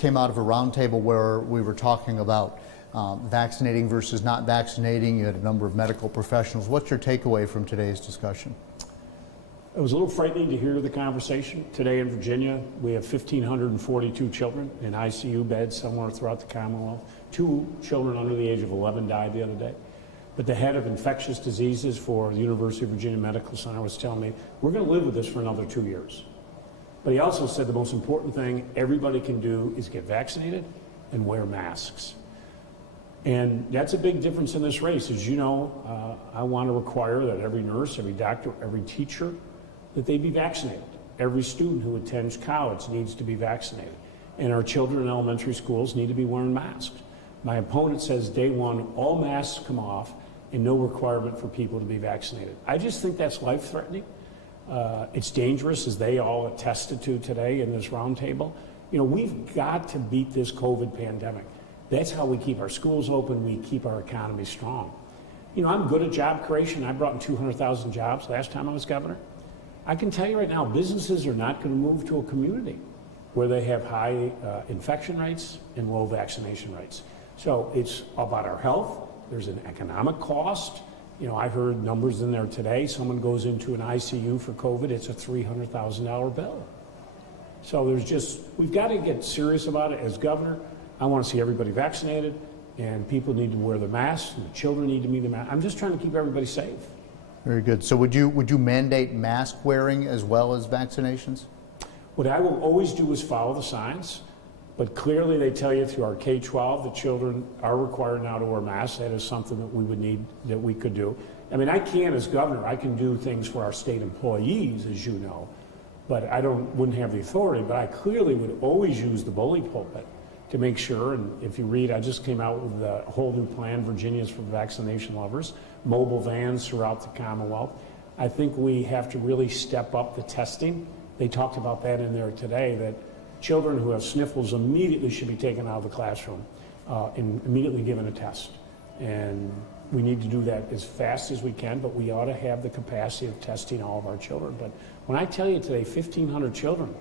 came out of a roundtable where we were talking about vaccinating versus not vaccinating. You had a number of medical professionals. What's your takeaway from today's discussion? It was a little frightening to hear the conversation. Today in Virginia, we have 1,542 children in ICU beds somewhere throughout the Commonwealth. 2 children under the age of 11 died the other day. But the head of infectious diseases for the University of Virginia Medical Center was telling me, we're going to live with this for another 2 years. But he also said the most important thing everybody can do is get vaccinated and wear masks. And that's a big difference in this race. As you know, I want to require that every nurse, every doctor, every teacher, that they be vaccinated. Every student who attends college needs to be vaccinated. And our children in elementary schools need to be wearing masks. My opponent says day one, all masks come off and no requirement for people to be vaccinated. I just think that's life-threatening. It's dangerous, as they all attested to today in this roundtable. You know, we've got to beat this COVID pandemic. That's how we keep our schools open, we keep our economy strong. You know, I'm good at job creation. I brought in 200,000 jobs last time I was governor. I can tell you right now, businesses are not going to move to a community where they have high infection rates and low vaccination rates. So it's about our health. There's an economic cost. You know, I heard numbers in there today. Someone goes into an ICU for COVID, it's a $300,000 bill. So there's just, we've got to get serious about it. As governor, I want to see everybody vaccinated, and people need to wear the masks, and the children need to wear the mask. I'm just trying to keep everybody safe. Very good. So would you mandate mask wearing as well as vaccinations? What I will always do is follow the science, but clearly they tell you through our K-12, the children are required now to wear masks. That is something that we would need, that we could do. I mean, I can, as governor, I can do things for our state employees, as you know, but I wouldn't have the authority, but I clearly would always use the bully pulpit to make sure, and if you read, I just came out with a whole new plan, Virginia's for Vaccination Lovers, mobile vans throughout the Commonwealth. I think we have to really step up the testing. They talked about that in there today, that children who have sniffles immediately should be taken out of the classroom and immediately given a test. And we need to do that as fast as we can, but we ought to have the capacity of testing all of our children. But when I tell you today, 1,500 children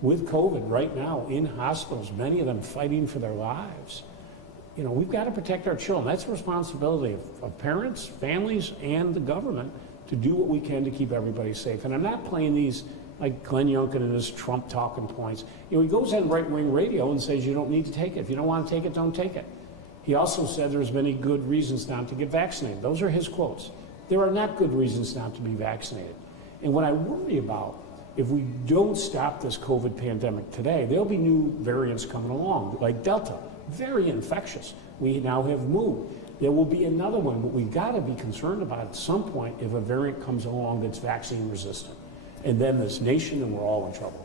with COVID right now in hospitals, many of them fighting for their lives. You know, we've got to protect our children. That's the responsibility of parents, families, and the government to do what we can to keep everybody safe. And I'm not playing these like Glenn Youngkin and his Trump talking points. You know, he goes on right-wing radio and says you don't need to take it. If you don't want to take it, don't take it. He also said there's many good reasons not to get vaccinated. Those are his quotes. There are not good reasons not to be vaccinated. And what I worry about, if we don't stop this COVID pandemic today, there'll be new variants coming along, like Delta, very infectious. We now have moved. There will be another one, but we've got to be concerned about at some point if a variant comes along that's vaccine resistant. And then this nation, and we're all in trouble.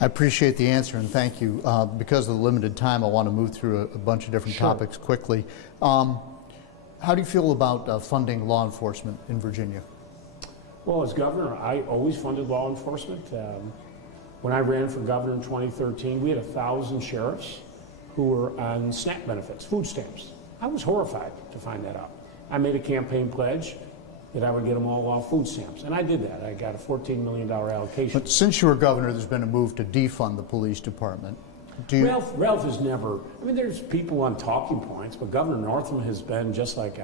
I appreciate the answer, and thank you. Because of the limited time, I want to move through a bunch of different topics quickly. How do you feel about funding law enforcement in Virginia? Well, as governor, I always funded law enforcement. When I ran for governor in 2013, we had 1,000 sheriffs who were on SNAP benefits, food stamps. I was horrified to find that out. I made a campaign pledge that I would get them all off food stamps, and I did that. I got a $14 million allocation. But since you were governor, there's been a move to defund the police department. Ralph has never, I mean, there's people on talking points, but Governor Northam has been just like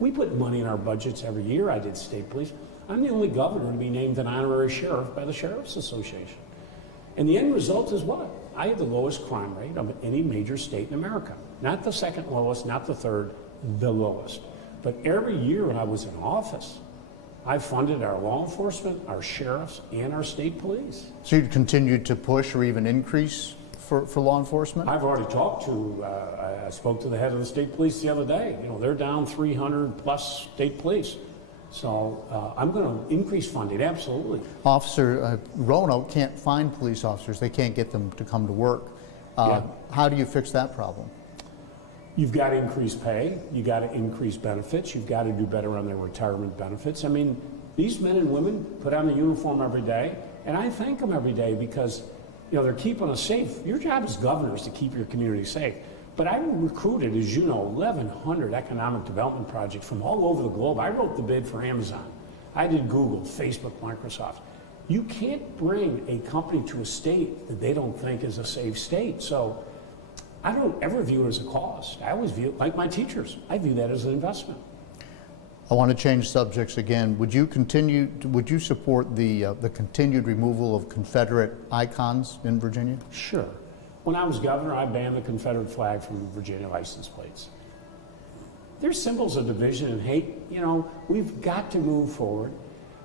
we put money in our budgets every year. I did state police. I'm the only governor to be named an honorary sheriff by the Sheriff's Association. And the end result is what? I have the lowest crime rate of any major state in America. Not the second lowest, not the third, the lowest. But every year when I was in office, I funded our law enforcement, our sheriffs, and our state police. So you'd continue to push or even increase for law enforcement? I've already talked to, I spoke to the head of the state police the other day. You know, they're down 300 plus state police. So I'm going to increase funding, absolutely. Officer Roanoke can't find police officers. They can't get them to come to work. How do you fix that problem? You've got to increase pay. You've got to increase benefits. You've got to do better on their retirement benefits. I mean, these men and women put on the uniform every day, and I thank them every day because, you know, they're keeping us safe. Your job as governor is to keep your community safe. But I recruited, as you know, 1,100 economic development projects from all over the globe. I wrote the bid for Amazon. I did Google, Facebook, Microsoft. You can't bring a company to a state that they don't think is a safe state. So I don't ever view it as a cost. I always view it like my teachers. I view that as an investment. I want to change subjects again. Would you support the continued removal of Confederate icons in Virginia? Sure. When I was governor, I banned the Confederate flag from Virginia license plates. They're symbols of division and hate. You know, we've got to move forward.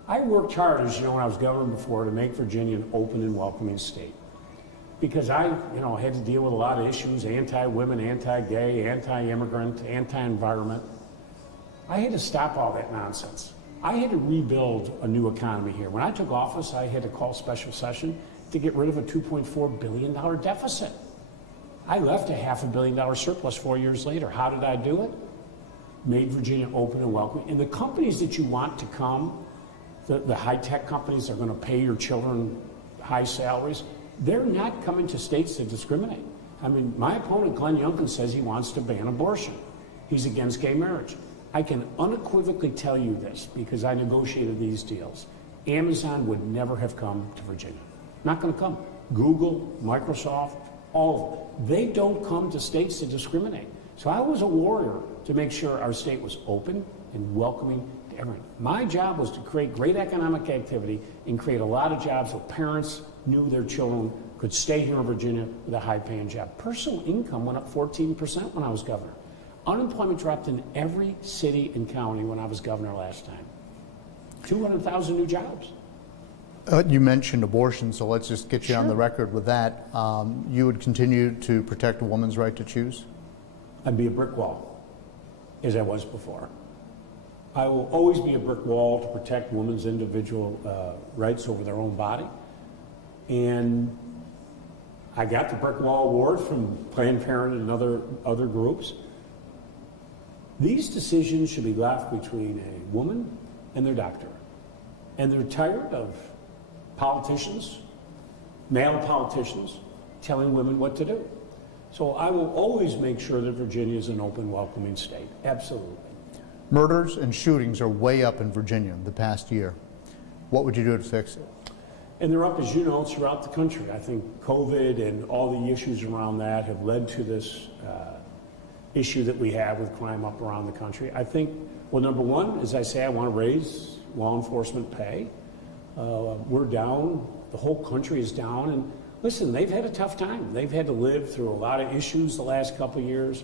I worked hard, as you know, when I was governor before, to make Virginia an open and welcoming state. Because I, had to deal with a lot of issues, anti-women, anti-gay, anti-immigrant, anti-environment. I had to stop all that nonsense. I had to rebuild a new economy here. When I took office, I had to call special session to get rid of a $2.4 billion deficit. I left a $500 million surplus 4 years later. How did I do it? Made Virginia open and welcoming. And the companies that you want to come, the high-tech companies that are going to pay your children high salaries, they're not coming to states that discriminate. I mean, my opponent, Glenn Youngkin, says he wants to ban abortion. He's against gay marriage. I can unequivocally tell you this because I negotiated these deals. Amazon would never have come to Virginia. Not going to come. Google, Microsoft, all of them. They don't come to states that discriminate. So I was a warrior to make sure our state was open and welcoming to everyone. My job was to create great economic activity and create a lot of jobs so parents knew their children could stay here in Virginia with a high-paying job. Personal income went up 14% when I was governor. Unemployment dropped in every city and county when I was governor last time. 200,000 new jobs. You mentioned abortion, so let's just get you Sure. on the record with that. You would continue to protect a woman's right to choose? I'd be a brick wall, as I was before. I will always be a brick wall to protect women's individual rights over their own body. And I got the Brick Wall Award from Planned Parenthood and other groups. These decisions should be left between a woman and their doctor. And they're tired of politicians, male politicians, telling women what to do. So I will always make sure that Virginia is an open, welcoming state. Absolutely. Murders and shootings are way up in Virginia the past year. What would you do to fix it? And they're up, as you know, throughout the country. I think COVID and all the issues around that have led to this issue that we have with crime up around the country. I think, well, number one, as I say, I want to raise law enforcement pay. We're down. The whole country is down. And listen, they've had a tough time. They've had to live through a lot of issues the last couple of years.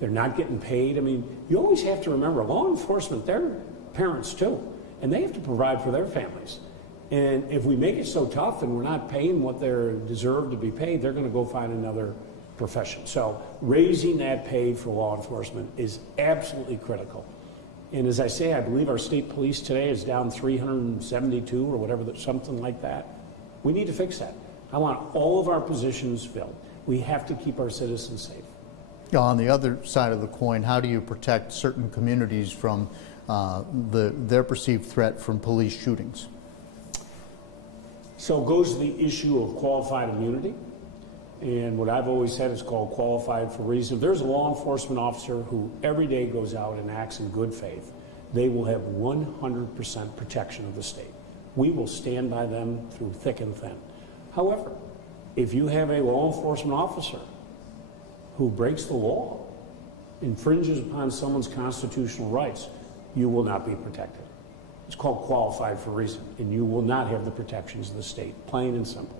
They're not getting paid. I mean, you always have to remember, law enforcement, they're parents too, and they have to provide for their families. And if we make it so tough and we're not paying what they deserve to be paid, they're going to go find another profession. So raising that pay for law enforcement is absolutely critical. And as I say, I believe our state police today is down 372 or whatever, something like that. We need to fix that. I want all of our positions filled. We have to keep our citizens safe. On the other side of the coin, how do you protect certain communities from their perceived threat from police shootings? So it goes to the issue of qualified immunity. And what I've always said is called qualified for reason. If there's a law enforcement officer who every day goes out and acts in good faith, they will have 100% protection of the state. We will stand by them through thick and thin. However, if you have a law enforcement officer who breaks the law, infringes upon someone's constitutional rights, you will not be protected. It's called qualified for reason, and you will not have the protections of the state, plain and simple.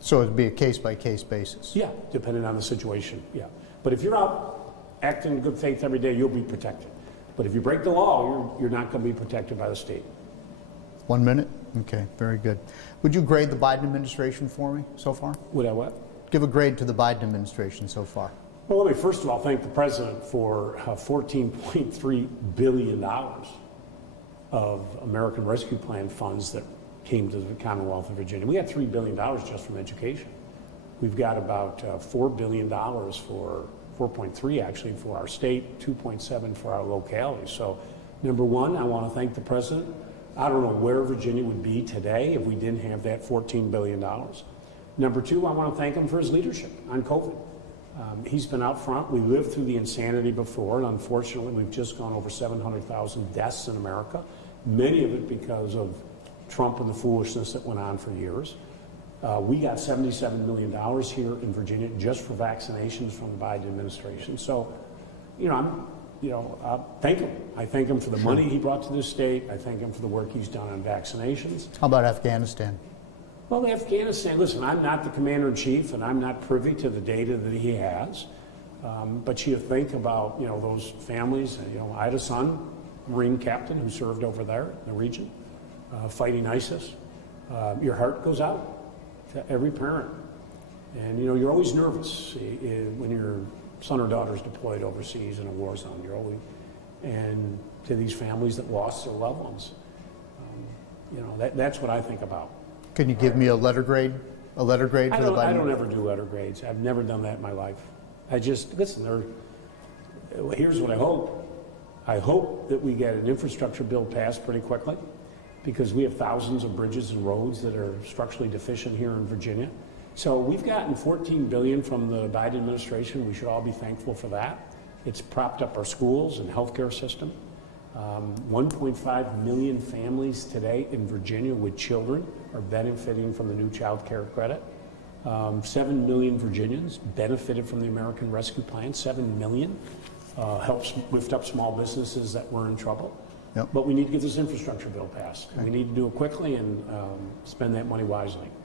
So it'd be a case-by-case basis? Yeah, depending on the situation, yeah. But if you're out acting in good faith every day, you'll be protected. But if you break the law, you're not going to be protected by the state. 1 minute? Okay, very good. Would you grade the Biden administration for me so far? Would I what? Give a grade to the Biden administration so far. Well, let me first of all thank the president for $14.3 billion of American Rescue Plan funds that came to the Commonwealth of Virginia. We got $3 billion just from education. We've got about $4 billion for, 4.3 actually, for our state, 2.7 for our localities. So, number one, I want to thank the president. I don't know where Virginia would be today if we didn't have that $14 billion. Number two, I want to thank him for his leadership on COVID. He's been out front. We lived through the insanity before, and unfortunately, we've just gone over 700,000 deaths in America, many of it because of Trump and the foolishness that went on for years. We got $77 million here in Virginia just for vaccinations from the Biden administration. So, thank him. I thank him for the money he brought to this state. I thank him for the work he's done on vaccinations. How about Afghanistan? Well, Afghanistan, listen, I'm not the commander-in-chief, and I'm not privy to the data that he has. But you think about, those families. I had a son, Marine captain, who served over there in the region, fighting ISIS. Your heart goes out to every parent. And, you're always nervous when your son or daughter's deployed overseas in a war zone. You're always, and to these families that lost their loved ones. That's what I think about. Can you give me a letter grade? A letter grade for the Biden? I don't ever do letter grades. I've never done that in my life. I just, listen, here's what I hope. I hope that we get an infrastructure bill passed pretty quickly, because we have thousands of bridges and roads that are structurally deficient here in Virginia. So we've gotten $14 billion from the Biden administration. We should all be thankful for that. It's propped up our schools and healthcare system. 1.5 million families today in Virginia with children are benefiting from the new child care credit. 7 million Virginians benefited from the American Rescue Plan. 7 million helps lift up small businesses that were in trouble. Yep. But we need to get this infrastructure bill passed. Okay. We need to do it quickly and spend that money wisely.